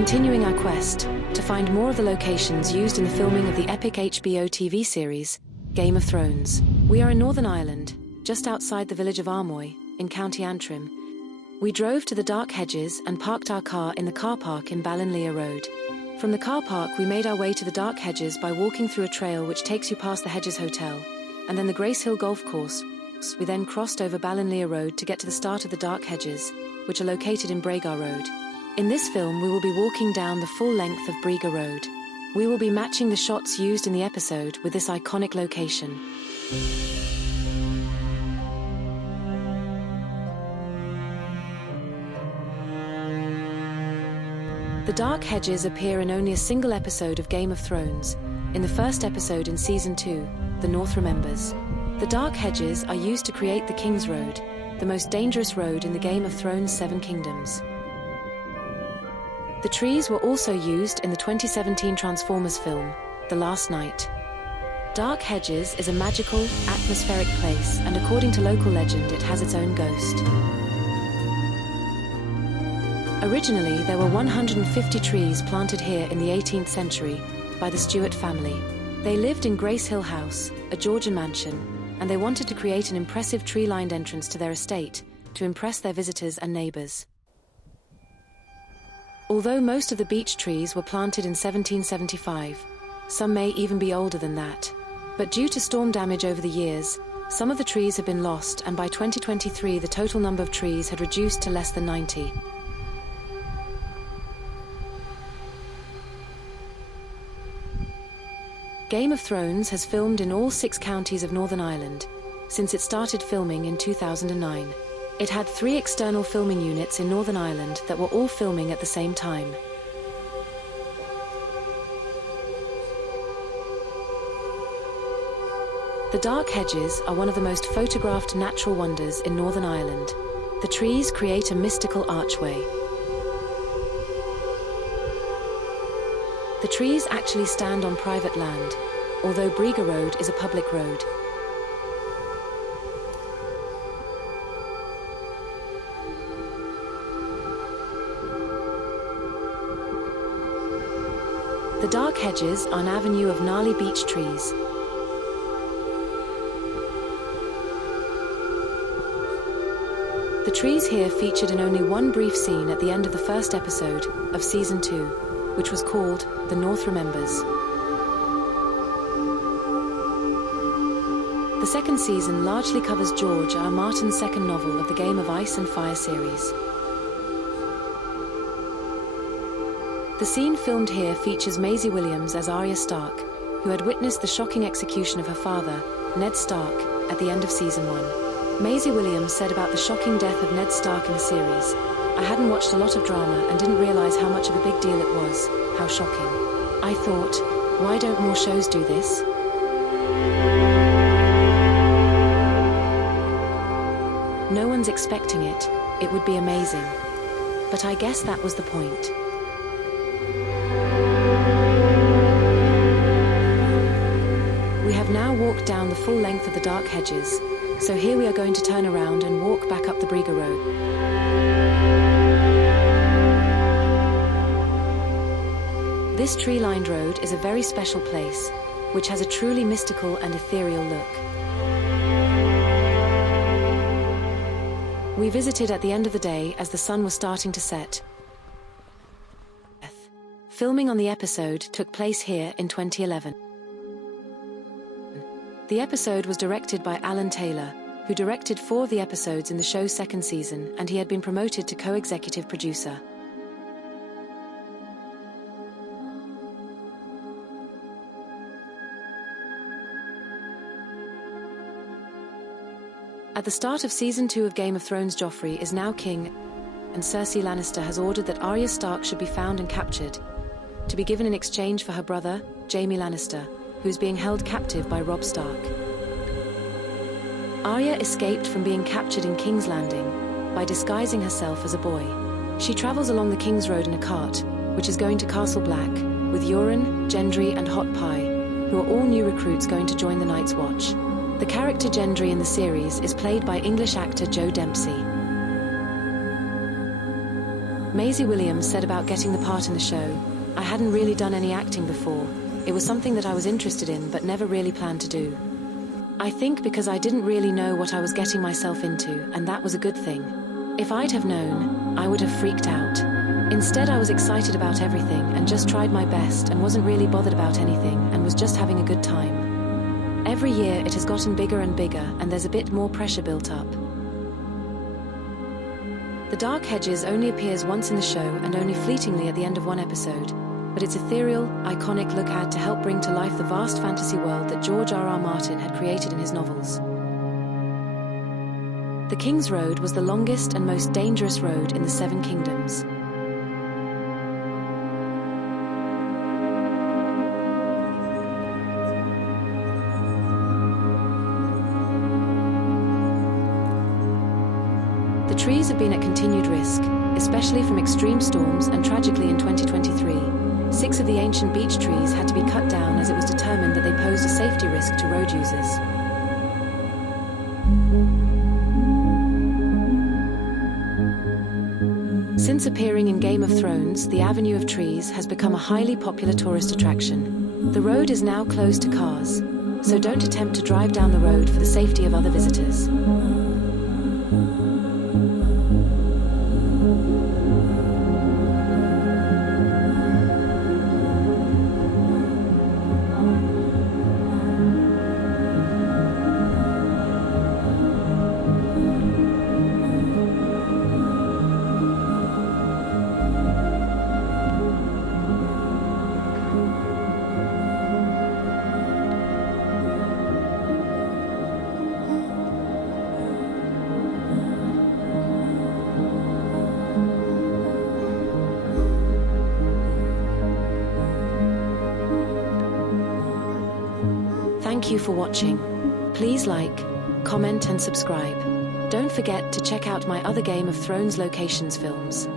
continuing our quest to find more of the locations used in the filming of the epic HBO TV series, Game of Thrones. We are in Northern Ireland, just outside the village of Armoy, in County Antrim. We drove to the dark Hedges and parked our car in the car park in Ballinlea Road. From the car park we made our way to the dark Hedges by walking through a trail which takes you past the Hedges Hotel, and then the Gracehill Golf Course. We then crossed over Ballinlea Road to get to the start of the dark Hedges, which are located in Bragar Road. In this film we will be walking down the full length of Bragar Road. We will be matching the shots used in the episode with this iconic location. The Dark Hedges appear in only a single episode of Game of Thrones, in the first episode in Season 2, The North Remembers. The Dark Hedges are used to create the King's Road, the most dangerous road in the Game of Thrones 7 Kingdoms. The trees were also used in the 2017 Transformers film, The Last Night. Dark Hedges is a magical, atmospheric place, and according to local legend, it has its own ghost. Originally, there were 150 trees planted here in the 18th century by the Stuart family. They lived in Gracehill House, a Georgian mansion, and they wanted to create an impressive tree-lined entrance to their estate to impress their visitors and neighbours. Although most of the beech trees were planted in 1775, some may even be older than that. But due to storm damage over the years, some of the trees have been lost, and by 2023 the total number of trees had reduced to less than 90. Game of Thrones has filmed in all 6 counties of Northern Ireland since it started filming in 2009. It had 3 external filming units in Northern Ireland that were all filming at the same time. The Dark Hedges are one of the most photographed natural wonders in Northern Ireland. The trees create a mystical archway. The trees actually stand on private land, although Bragar Road is a public road. The Dark Hedges are an avenue of gnarly beech trees. The trees here featured in only one brief scene at the end of the first episode of Season 2, which was called The North Remembers. The second season largely covers George R.R. Martin's second novel of the Game of Ice and Fire series. The scene filmed here features Maisie Williams as Arya Stark, who had witnessed the shocking execution of her father, Ned Stark, at the end of Season 1. Maisie Williams said about the shocking death of Ned Stark in the series, "I hadn't watched a lot of drama and didn't realize how much of a big deal it was, how shocking. I thought, why don't more shows do this? No one's expecting it, it would be amazing. But I guess that was the point." We have now walked down the full length of the Dark Hedges, so here we are going to turn around and walk back up the Bragar Road. This tree-lined road is a very special place, which has a truly mystical and ethereal look. We visited at the end of the day as the sun was starting to set. Filming on the episode took place here in 2011. The episode was directed by Alan Taylor, who directed 4 of the episodes in the show's second season, and he had been promoted to co-executive producer. At the start of Season 2 of Game of Thrones, Joffrey is now king, and Cersei Lannister has ordered that Arya Stark should be found and captured, to be given in exchange for her brother, Jaime Lannister, who is being held captive by Robb Stark. Arya escaped from being captured in King's Landing by disguising herself as a boy. She travels along the King's Road in a cart, which is going to Castle Black, with Euron, Gendry and Hot Pie, who are all new recruits going to join the Night's Watch. The character Gendry in the series is played by English actor Joe Dempsey. Maisie Williams said about getting the part in the show, "I hadn't really done any acting before. It was something that I was interested in but never really planned to do. I think because I didn't really know what I was getting myself into, and that was a good thing. If I'd have known, I would have freaked out. Instead, I was excited about everything and just tried my best and wasn't really bothered about anything and was just having a good time. Every year it has gotten bigger and bigger and there's a bit more pressure built up." The dark Hedges only appears once in the show and only fleetingly at the end of one episode, but its ethereal, iconic look had to help bring to life the vast fantasy world that George.R.R. Martin had created in his novels. The King's Road was the longest and most dangerous road in the Seven Kingdoms. The trees have been at continued risk, especially from extreme storms, and tragically in 2023, 6 of the ancient beech trees had to be cut down as it was determined that they posed a safety risk to road users. Since appearing in Game of Thrones, the Avenue of Trees has become a highly popular tourist attraction. The road is now closed to cars, so don't attempt to drive down the road for the safety of other visitors. Thank you for watching. Please like, comment and subscribe. Don't forget to check out my other Game of Thrones locations films.